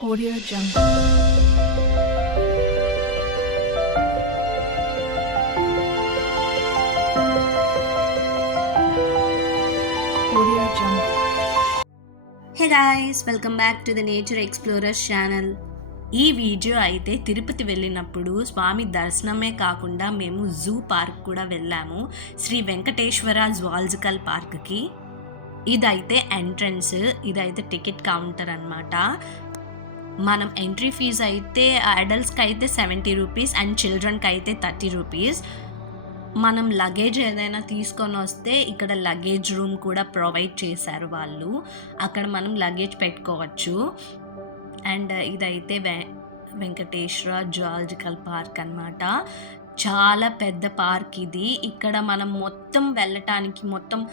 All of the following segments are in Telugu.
Audio Jungle. Audio Jungle. Hey guys welcome back to the nature explorers channel ఈ వీడియో అయితే తిరుపతి వెళ్ళినప్పుడు స్వామి దర్శనమే కాకుండా మేము జూ పార్క్ కూడా వెళ్ళాము శ్రీ వెంకటేశ్వర జువాలజికల్ పార్క్కి ఇదైతే ఎంట్రన్స్ ఇదైతే టికెట్ కౌంటర్ అనమాట మనం ఎంట్రీ ఫీజు అయితే అడల్ట్స్కి అయితే సెవెంటీ రూపీస్ అండ్ చిల్డ్రన్కి అయితే థర్టీ రూపీస్ మనం లగేజ్ ఏదైనా తీసుకొని వస్తే ఇక్కడ లగేజ్ రూమ్ కూడా ప్రొవైడ్ చేశారు వాళ్ళు. అక్కడ మనం లగేజ్ పెట్టుకోవచ్చు. అండ్ ఇదైతే వె వెంకటేశ్వర జువాలజికల్ పార్క్ అనమాట చాలా పెద్ద పార్క్ ఇది. ఇక్కడ మనం మొత్తం వెళ్ళటానికి మొత్తం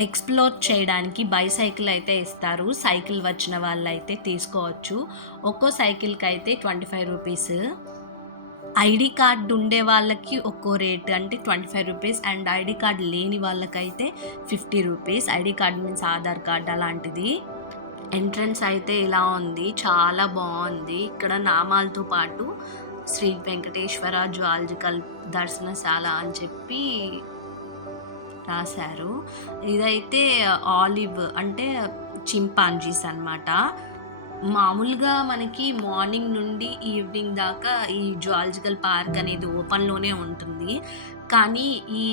ఎక్స్ప్లోర్ చేయడానికి బైసైకిల్ అయితే ఇస్తారు. సైకిల్ వచ్చిన వాళ్ళు అయితే తీసుకోవచ్చు. ఒక్కో సైకిల్కి అయితే twenty five rupees. ID card ఉండే వాళ్ళకి ఒక్కో రేట్ అంటే twenty five rupees. And ID card లేని వాళ్ళకైతే fifty rupees. ID card means Aadhaar card అలాంటిది. ఎంట్రన్స్ అయితే ఇలా ఉంది. చాలా బాగుంది. ఇక్కడ నామాలతో పాటు శ్రీ వెంకటేశ్వర జువాలజికల్ దర్శనశాల అని చెప్పి రాశారు. ఇదైతే ఆలివ్ అంటే చింపాంజీస్ అన్నమాట. మామూలుగా మనకి మార్నింగ్ నుండి ఈవినింగ్ దాకా ఈ జువాలజికల్ పార్క్ అనేది ఓపెన్లోనే ఉంటుంది. కానీ ఈ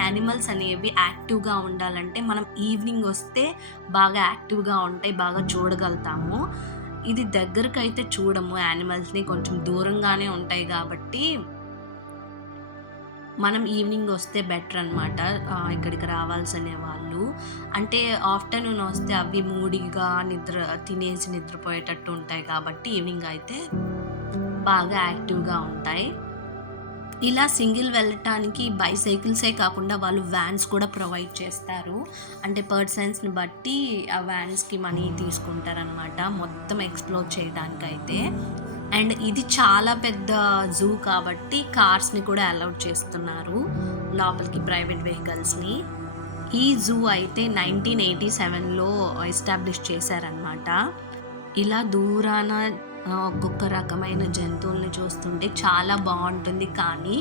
యానిమల్స్ అనేవి యాక్టివ్గా ఉండాలంటే మనం ఈవినింగ్ వస్తే బాగా యాక్టివ్గా ఉంటాయి బాగా చూడగలుగుతాము. ఇది దగ్గరకు అయితే చూడము యానిమల్స్ని కొంచెం దూరంగానే ఉంటాయి కాబట్టి మనం ఈవినింగ్ వస్తే బెటర్ అనమాట ఇక్కడికి రావాల్సిన వాళ్ళు. అంటే ఆఫ్టర్నూన్ వస్తే అవి మూడిగా నిద్ర తినేసి నిద్రపోయేటట్టు ఉంటాయి కాబట్టి ఈవినింగ్ అయితే బాగా యాక్టివ్గా ఉంటాయి. ఇలా సింగిల్ వెళ్ళటానికి బైసైకిల్సే కాకుండా వాళ్ళు వ్యాన్స్ కూడా ప్రొవైడ్ చేస్తారు. అంటే పర్సన్స్ని బట్టి ఆ వ్యాన్స్కి మనీ తీసుకుంటారనమాట మొత్తం ఎక్స్ప్లోర్ చేయడానికి అయితే అండ్ ఇది చాలా పెద్ద జూ కాబట్టి కార్స్ని కూడా అలౌట్ చేస్తున్నారు లోపలికి ప్రైవేట్ వెహికల్స్ని ఈ జూ అయితే నైన్టీన్ ఎయిటీ సెవెన్లో ఎస్టాబ్లిష్ చేశారనమాట ఇలా దూరాన ఒక్కొక్క రకమైన జంతువుల్ని చూస్తుంటే చాలా బాగుంటుంది కానీ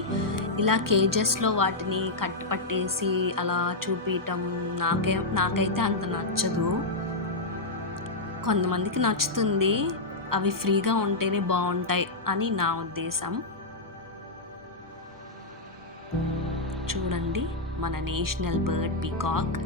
ఇలా కేజెస్లో వాటిని కట్టుపట్టేసి అలా చూపించటం నాకే నాకైతే అంత నచ్చదు. కొంతమందికి నచ్చుతుంది. అవి ఫ్రీగా ఉంటేనే బాగుంటాయి అని నా ఉద్దేశం. చూడండి మన నేషనల్ బర్డ్ పీకాక్.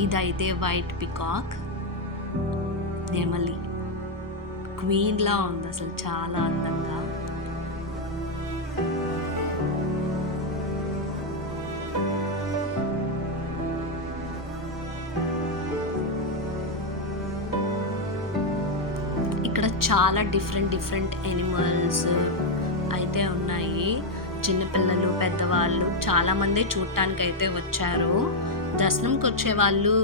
ఇదైతే వైట్ పికాక్. నెమలి క్వీన్లా ఉంది అసలు చాలా అందంగా. ఇక్కడ చాలా డిఫరెంట్ డిఫరెంట్ ఎనిమల్స్ అయితే ఉన్నాయి. చిన్నపిల్లలు పెద్దవాళ్ళు చాలామంది చూడటానికి అయితే వచ్చారు. దర్శనంకి వచ్చే వాళ్ళు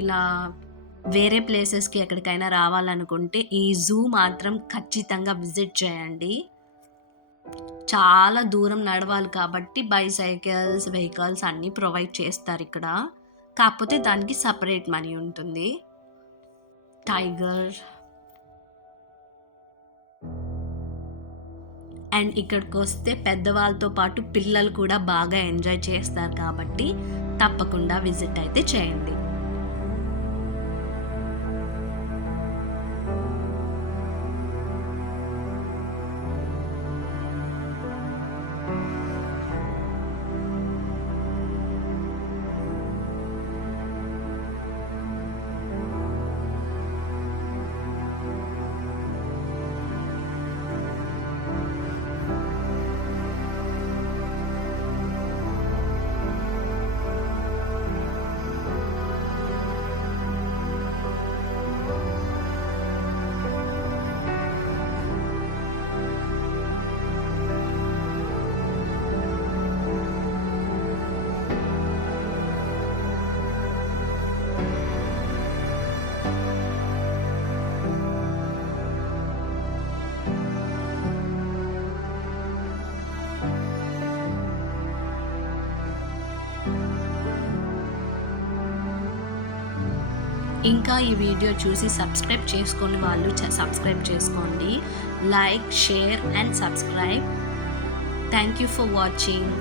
ఇలా వేరే ప్లేసెస్కి ఎక్కడికైనా రావాలనుకుంటే ఈ జూ మాత్రం ఖచ్చితంగా విజిట్ చేయండి. చాలా దూరం నడవాలి కాబట్టి బైసైకిల్స్ వెహికల్స్ అన్నీ ప్రొవైడ్ చేస్తారు ఇక్కడ. కాకపోతే దానికి సపరేట్ మనీ ఉంటుంది. టైగర్. అండ్ ఇక్కడికి వస్తే పెద్దవాళ్ళతో పాటు పిల్లలు కూడా బాగా ఎంజాయ్ చేస్తారు కాబట్టి తప్పకుండా విజిట్ అయితే చేయండి. ఇంకా ఈ వీడియో చూసి సబ్స్క్రైబ్ చేసుకుని వాళ్ళు సబ్స్క్రైబ్ చేసుకోండి. Like share and subscribe thank you for watching